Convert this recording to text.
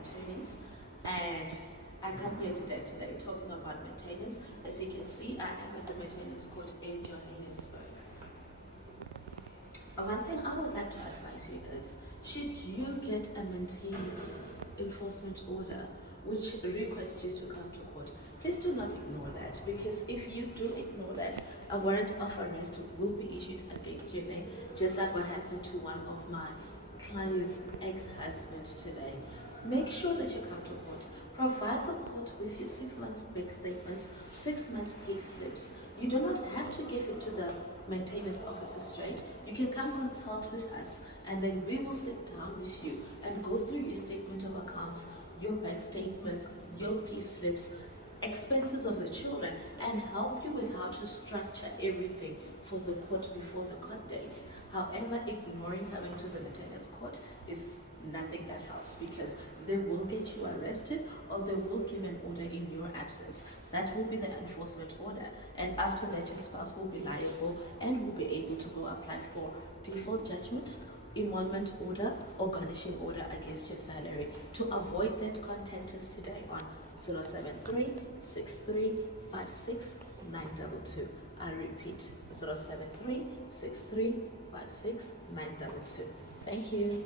maintenance, and I come here today talking about maintenance. As you can see, I am at the maintenance court in Johannesburg. One thing I would like to advise you is, should you get a maintenance enforcement order which requests you to come to court, please do not ignore that, because if you do ignore that, a warrant of arrest will be issued against your name, just like what happened to one of my client's ex-husband today. Make sure that you come to court. Provide the court with your 6 months bank statements, 6 months pay slips. You do not have to give it to the maintenance officer straight. You can come consult with us, and then we will sit down with you and go through your statement of accounts, your bank statements, your pay slips, expenses of the children, and help you with how to structure everything for the court before the court date. However, ignoring coming to the maintenance court is nothing that helps, because they will get you arrested or they will give an order in your absence. That will be the enforcement order, and after that your spouse will be liable and will be able to go apply for default judgment, emolument order, or garnishing order against your salary. To avoid that, contact us today on 073 63 56 922. I repeat, 073 63 56 922. Thank you.